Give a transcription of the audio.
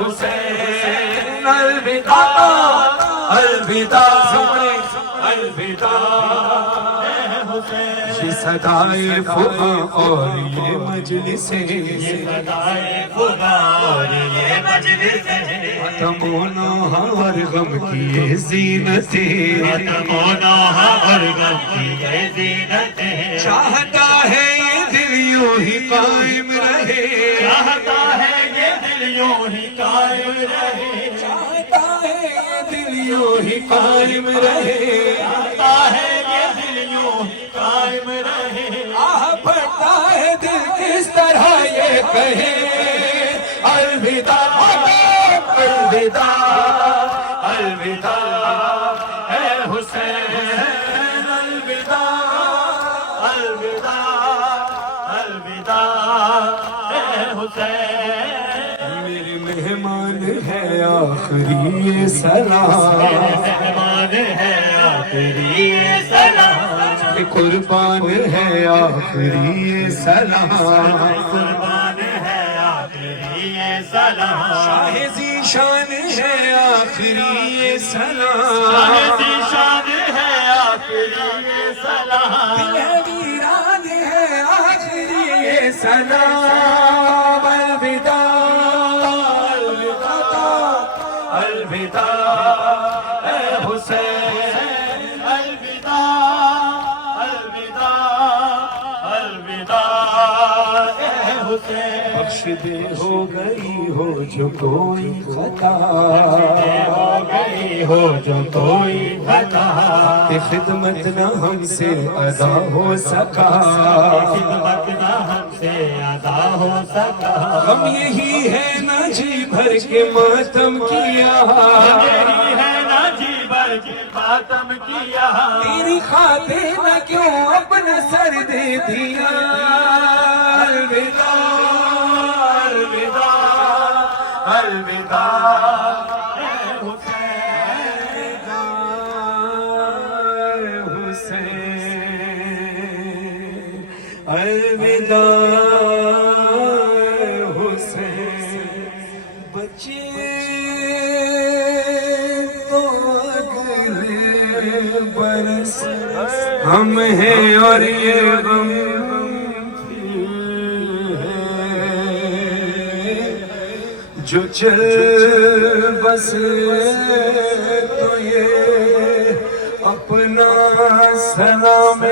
حسین الوداع الوداع الوداع یہ صدائے فغاں اور یہ مجلسیں ختم و نوحہ اور غم کی یہ زینتیں چاہتا ہے یہ دل یوں ہی قائم رہے چاہتا ہے یہ دل یوں ہی قائم رہے چاہتا ہے یہ دل یوں ہی قائم رہے چاہتا ہے یہ دل یوں ہی قائم رہے آہ پڑتا ہے دل کس طرح یہ کہے الوداع الوداع الوداع اے حسین الوداع الوداع الوداع اے حسین میرے مہمان ہے آخری سلام مہمان ہے آخری سلام قربان ہے آخری سلام قربان ہے آخری سلام شاہ ذیشان ہے آخری سلام شاہ ذیشان ہے آخری سلام دل ویران ہے آخری سلام الوداع الوداع الوداع اے حسین الوداع الوداع الوداع اے حسین بخش دے ہو گئی ہو جو کوئی خطا ہو گئی ہو جو کوئی خطا کہ خدمت نہ ہم سے ادا ہو سکا خدمت نہ ہم سے ادا ہو سکا غم یہی ہے نہ جی بھر کے ماتم کیا یہی ہے نہ جی بھر کے ماتم کیا تیری خاطر نہ کیوں اپنا سر دے دیا الوداع الوداع الوداع اے حسین حسین الوداع حسین بچے تو اگلے برس ہم ہیں اور یہ غم جو چل بسے تو یہ اپنا سلام